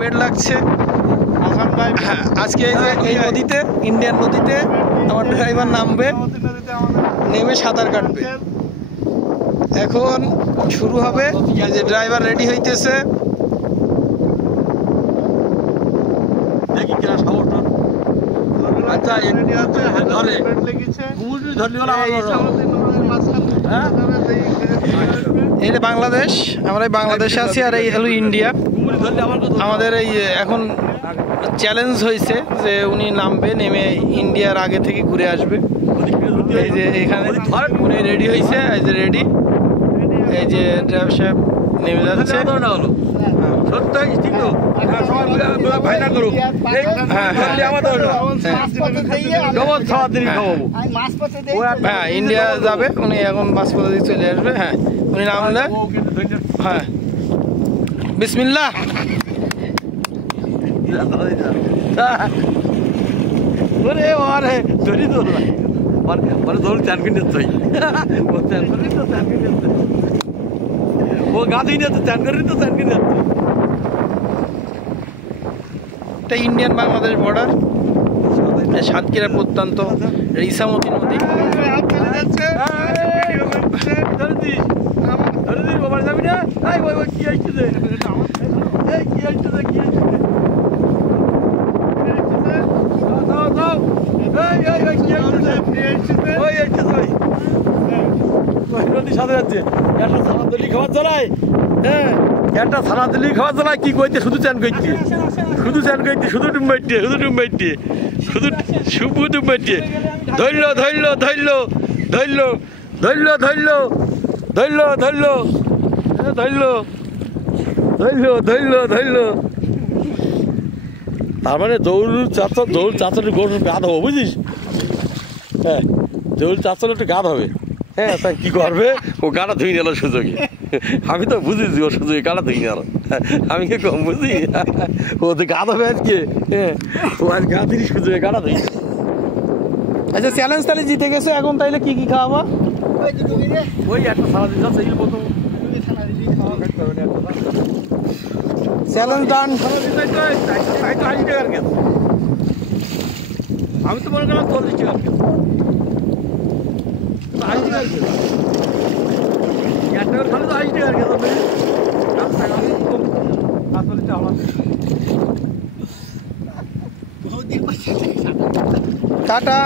Bed লাগছে আজকে। এই যে এই নদীতে, ইন্ডিয়ান নদীতে আমার ড্রাইভার নামবে, নেমে সাঁতার কাটবে। এখন শুরু হবে। এই যে ড্রাইভার রেডি হইতেছে। এটা বাংলাদেশ, আমরা বাংলাদেশে আছি, আর এই হলো ইন্ডিয়া। আমাদের এই এখন চ্যালেঞ্জ হয়েছে যে উনি নামবে, নেমে ইন্ডিয়ার আগে থেকে ঘুরে আসবে। এই যে এখানে উনি রেডি হয়েছে, এই যে রেডি। এই যে ড্রাইভার সাহেব নেমে যাচ্ছে। হ্যাঁ, ইন্ডিয়া যাবে উনি, এখন মাঝপথে দিয়ে চলে আসবে। হ্যাঁ, উনি নামলে হ্যাঁ বিসমিল্লাহ। এটা ইন্ডিয়ান বাংলাদেশ বর্ডার, সাতক্ষীরা প্রত্যন্ত ইসামতি নদী। একটা সারাদিলি খাওয়া জ্বালায় কি কইতে, শুধু চ্যান করতে, শুধু চ্যান করতে, শুধু ডুবাইতে, শুধু ডুবাইতে, শুধু শুধু ডুবাইতে। ধরল ধরল ধরল ধরল ধরল ধরল ধরল ধরল ধরল ধরল ধরল ধরল। তার মানে দৌড় চাচর গোড় গাদ হবো, বুঝিস? হ্যাঁ, দৌড় চাচর একটু গাদ হবে। হ্যাঁ, তা কি করবে, ও গাটা ধুই নিল সুযোগে। আমি তো বুঝেছি ওর সুযোগে গাটা ধুই নিল, আমি কি কম বুঝি? ও তো গাদ হবে আজকে। হ্যাঁ, ও আজ গা দিলি সুযোগে গাটা ধুই। আচ্ছা, চ্যালেঞ্জ তাহলে জিতে গেছে, এখন তাইলে কি কি খাওয়াবো? ওই একটা সারাদিন যাচ্ছে এই মতো চ্যালেঞ্জ ডান। আমি তো মনে করলাম 40 টাকা। টাটা।